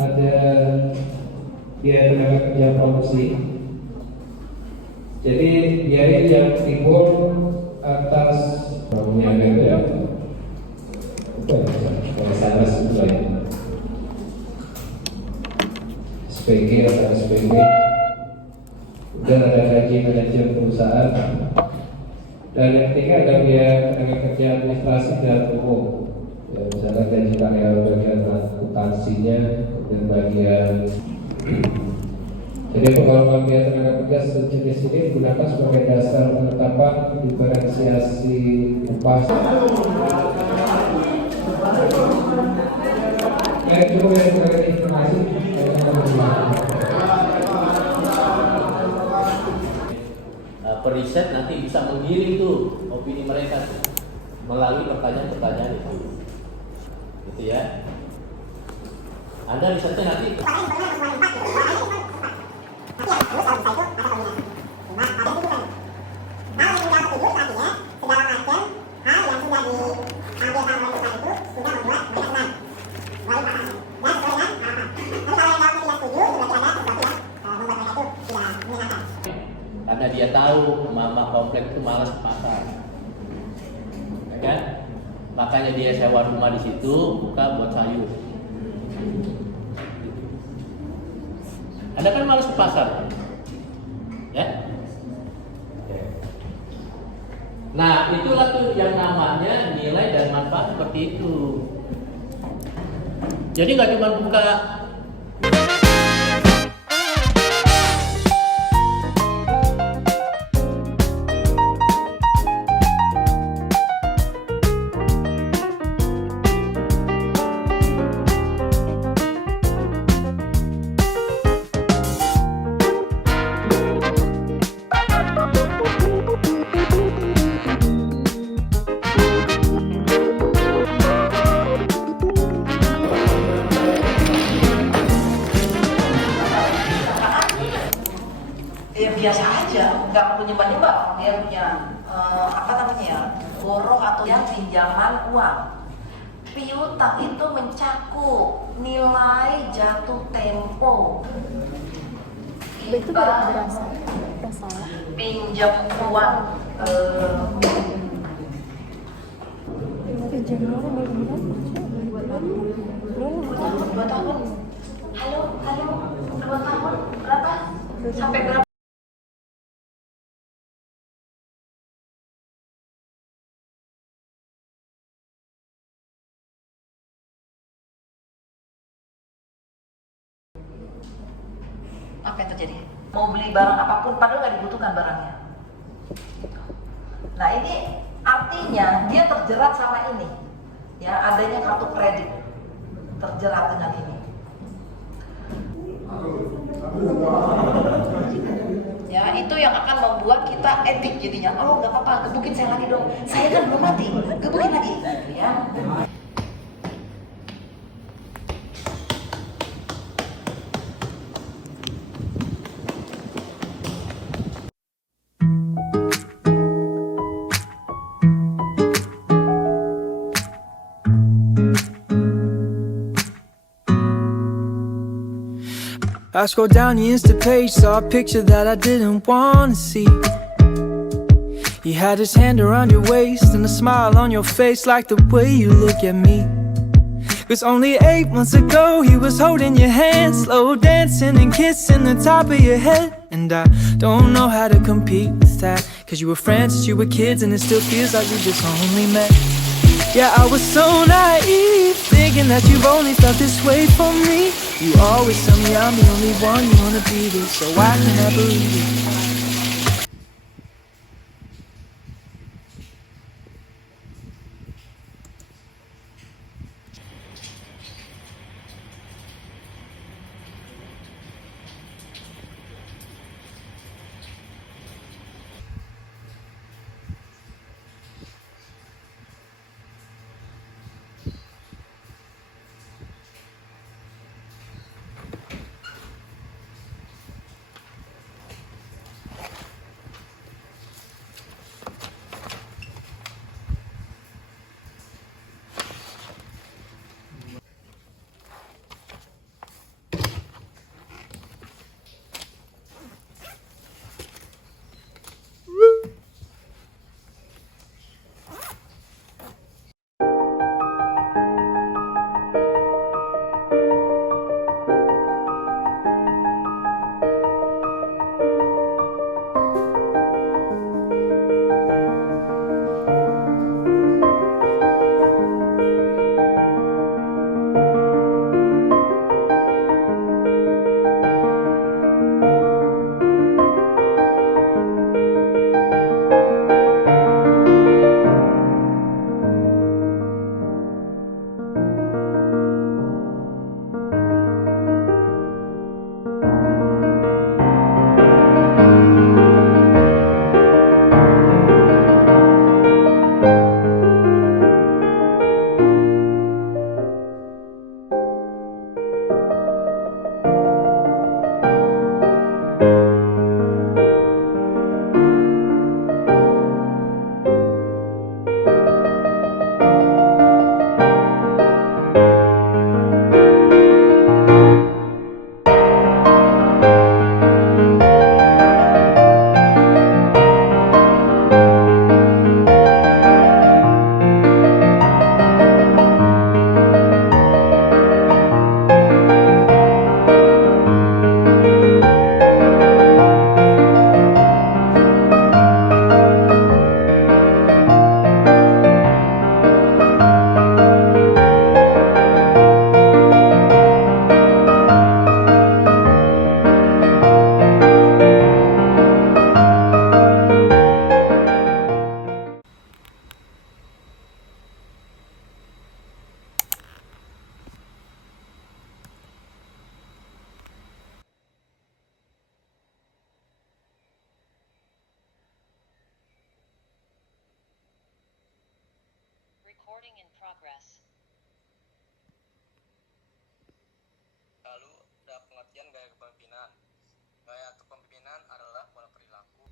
ada dia tenaga kerja produksi. Jadi dia yang timbul atas bangunnya ya. Salah sebenarnya SPG atau SPG dan ada gaji manajer perusahaan dan yang ketiga ada biaya tenaga kerja administrasi dan umum ya, misalnya gaji karyawan bagian akuntansinya dan bagian jadi pengalaman biaya tenaga kerja sejenis ini digunakan sebagai dasar penetapan diferensiasi upah. Ya, cukup ya sebagai informasi. Periset nanti bisa menggiring tuh opini mereka tuh, melalui pertanyaan-pertanyaan itu, gitu ya. Anda risetnya nanti. Karena dia tahu mama komplek itu malas ke pasar, ya kan? Makanya dia sewa rumah di situ, buka buat sayur. Anda kan malas ke pasar, ya? Nah, itulah tuh yang namanya nilai dan manfaat seperti itu. Jadi nggak cuma buka. Ya biasa aja, nggak perlu nyembah-nyembah. Dia punya apa namanya ya, borong atau yang pinjaman uang. Piutang itu mencakup nilai jatuh tempo. Itu tidak berasa salah. Pinjam uang. Dua tahun. Halo, 2 tahun berapa? Sampai berapa? Apa yang terjadi? Mau beli barang apapun padahal nggak dibutuhkan barangnya. Nah ini artinya dia terjerat sama ini, ya adanya kartu kredit terjerat dengan ini. Ya itu yang akan membuat kita etik jadinya. Oh nggak apa-apa, gebukin saya lagi dong. Saya kan belum mati, gebukin lagi, ya. I scrolled down the Insta page, saw a picture that I didn't wanna see. He had his hand around your waist and a smile on your face, like the way you look at me. 'Cause only 8 months ago he was holding your hand, slow dancing and kissing the top of your head. And I don't know how to compete with that, 'cause you were friends since you were kids and it still feels like we just only met. Yeah, I was so naive, thinking that you've only felt this way for me. You always tell me I'm the only one you wanna be with, so why can't I believe it? Recording in progress. Lalu ada pengertian gaya kepemimpinan. Gaya kepemimpinan adalah pola perilaku.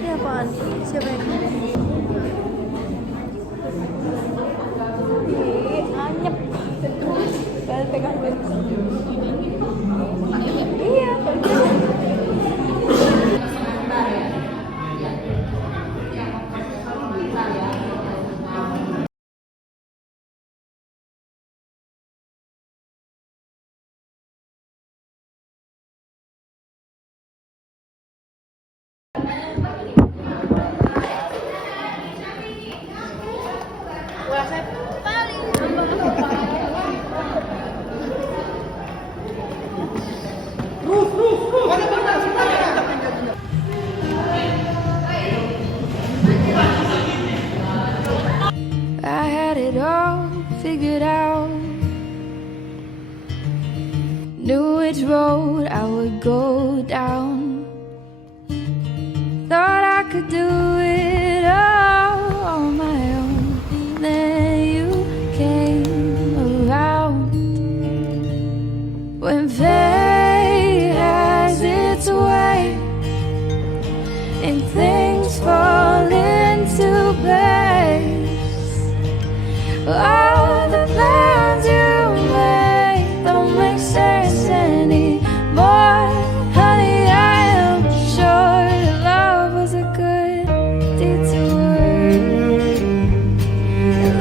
Ini apaan? Siapa yang ini? Ih, anyep. Saya pegang dulu. Iya, I had it all figured out. Knew which road I would go down. Thought I could do it all on my own. Then you came around. When fate has its way and things fall into place. All the plans you made don't make sense anymore. Honey, I am sure that love was a good detour.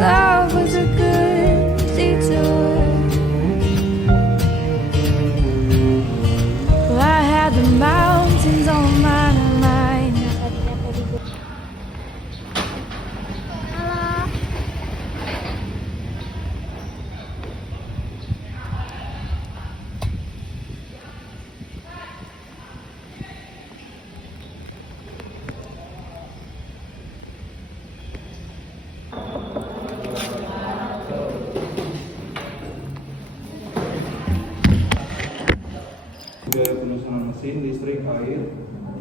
Love was a good detour. Well, I had the mountains on my mind. Biaya penurunan mesin, listrik, air,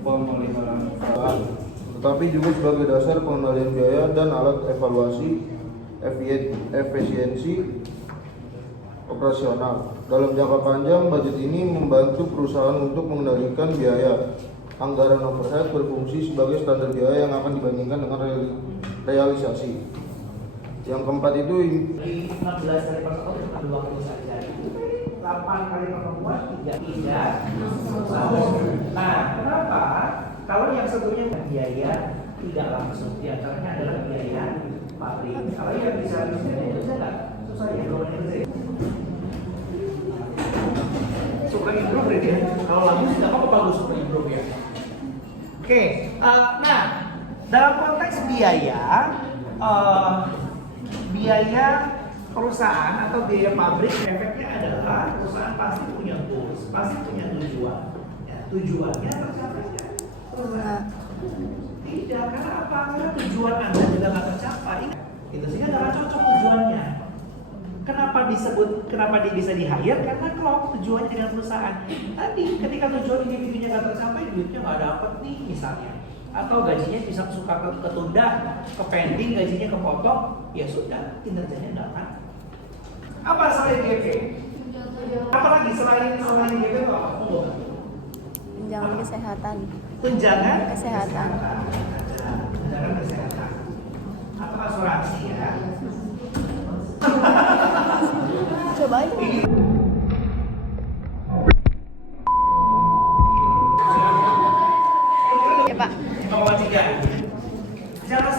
pemeliharaan kendaraan, tetapi juga sebagai dasar pengendalian biaya dan alat evaluasi efisiensi operasional. Dalam jangka panjang, budget ini membantu perusahaan untuk mengendalikan biaya. Anggaran overhead berfungsi sebagai standar biaya yang akan dibandingkan dengan realisasi. Yang keempat itu 16 kali pertemuan cuma 20 saja. 8 kali pertemuan tidak. Nah, kenapa? Kalau yang sebelumnya biaya tidak langsung, diantaranya adalah biaya pabrik. Kalau yang bisa itu saya nggak susah ya kalau ini. Suka improve ya. Kalau langsung tidak apa bagus suka improve ya. Oke, nah dalam konteks biaya. Biaya perusahaan atau biaya pabrik efeknya adalah perusahaan pasti punya goals, pasti punya tujuan. Ya, tujuannya tercapai nggak? Tidak, karena apa? Karena tujuan Anda juga nggak tercapai. Itu sehingga nggak cocok tujuannya. Kenapa disebut, kenapa dia bisa di-hire? Karena klop tujuannya dengan perusahaan. Tadi ketika tujuan individunya nggak tercapai, duitnya nggak dapet nih misalnya. Atau gajinya bisa suka ketunda, ke pending, gajinya kepotong, ya sudah, kinerjanya nggak akan. Apa selain GP? Apalagi selain GP itu apa? tunjangan kesehatan. Tunjangan Kesehatan. Tunjangan kesehatan. Atau asuransi ya. Coba aja. Ya, Pak. Nomor 3. Jangan